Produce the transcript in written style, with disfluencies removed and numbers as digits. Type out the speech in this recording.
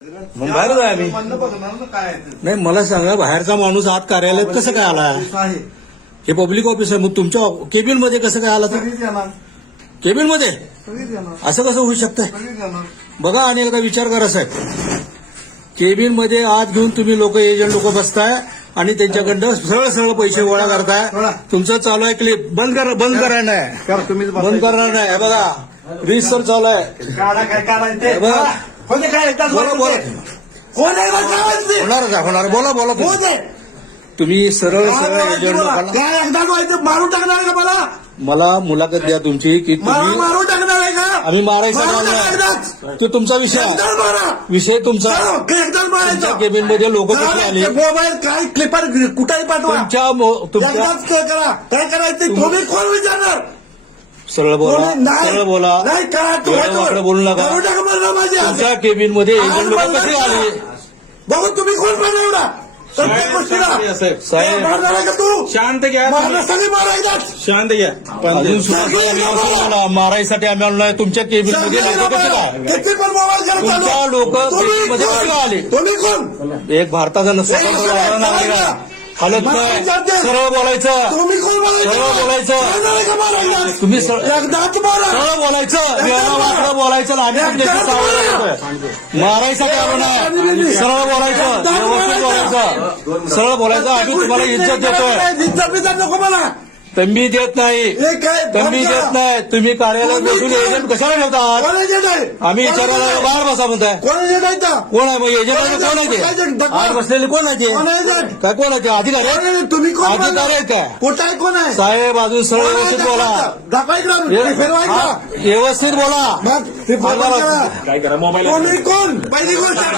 मग बाहेर जाय आम्ही. म्हणणं बघणार ना काय आहे ते. नाही मला सांगा, बाहेरचा माणूस आत कार्यालयात कसं काय आला? आहे हे पब्लिक ऑफिस आहे, मग तुमच्या केबिन मध्ये कसं काय आला? तर सगळीच येणार केबिन मध्ये सगळीच येणार असं कसं होऊ शकतंय? सगळीच येणार. बघा आणि एकदा विचार करा साहेब, केबिन मध्ये आत घेऊन तुम्ही लोक एजंट लोक बसताय आणि त्यांच्याकडनं सरळ सरळ पैसे गोळा करताय. तुमचं चालू आहे क्लिप. बंद करायला नाही, करा तुम्हीच बंद करणार नाही. हे बघा रीसर चालू आहे. काढा काय काढायचं बघा. कोणी काय एकदाच बोला बोला कोण आहे बा काय ते? होणार बोला बोला कोण तुम्ही. आहे? तुम्ही सरळ काय सरळ बोलायचं एजंट बोला. लोकांना काय एकदाच व्हायचं मारून टाकणार आहे का मला? मला मुलाखत द्या तुमची की तुम्ही मारून टाकणार आहे का? आम्ही मारायचा मारून टाका नाही. एकदाच. तो तुमचा विषय आहे. एकदाच मारा. विषय तुमचा. चला, एकदाच तुमच्या मारायचं. केबिन मध्ये लोक कशी आली? मोबाईल काय क्लिपर कुठेही पाठवा. तुमच्या एकदाच काय करा. काय करायचं ते तुम्ही कोण विचारणार? सरळ बोला, कोणी नाही. सरळ बोला. नाही करा तू वेळेवाकडे बोलू नका. मारून टाका मला माझी आज. तुमच्या केबिन मध्ये आज एजंट लोक मला कसे सांगा. आले? बघू तुम्ही कोण मारला एवढा प्रत्येक गोष्टीला साहेब मारणार आहे का तू? शांत घ्या मारण्यासाठी मारा एकदाच. शांत घ्या. अजून सुद्धा आम्ही असं बोला, मारायसाठी आम्ही आलो नाही. तुमच्या केबिन मध्ये लोक कसे काय? किती पण मोबाईल घ्या चालू. तुमच्या लोक तुम्ही केबिन मध्ये कसे कोण? आले? तुम्ही कोण? एक भारताचा स्वतंत्र नागरिक आहे. हलत नाही. सरळ बोलायचं. तुम्ही कोण बोलायचं? सरळ बोलायचं. मारणार आहे का मारा एकदाच? तुम्ही सरळ एकदाच मारा. बोलायचं. वेळा बोलायचं ना. आम्ही तुमच्याशी सावध राहतोय. मारायसाठी आलो नाही. सरळ बोलायचं, व्यवस्थित बोलायचं, सरळ बोलायचं. आम्ही तुम्हाला इज्जत देतोय. इज्जत बिज्जत नको मला. तंबी देत नाही, हे काय तंबी देत नाही. तुम्ही कार्यालयात बसून एजंट कशाला ठेवतात? कोण एजंट आहे? आम्ही विचारायला बाहेर बसा म्हणताय. कोण एजंट आहे इथं? कोण आहे मग एजंट? कोण आहे ते? आज बसलेले कोण आहे कोण ते? आहे एजंट? काय कोण आहे ते? अधिकारी कोण आहेत? आहे? तुम्ही कोण अधिकारी आहेत काय? कुठं आहे? कोण आहे? साहेब अजून सरळ कोण आहे? व्यवस्थित बोला. दाखवा इकडं. हे- फिरवा हा, इकडं. व्यवस्थित बोला. मग ते फोन करा. काय करा मोबाईल कोणी कोण? पहिली गोष्ट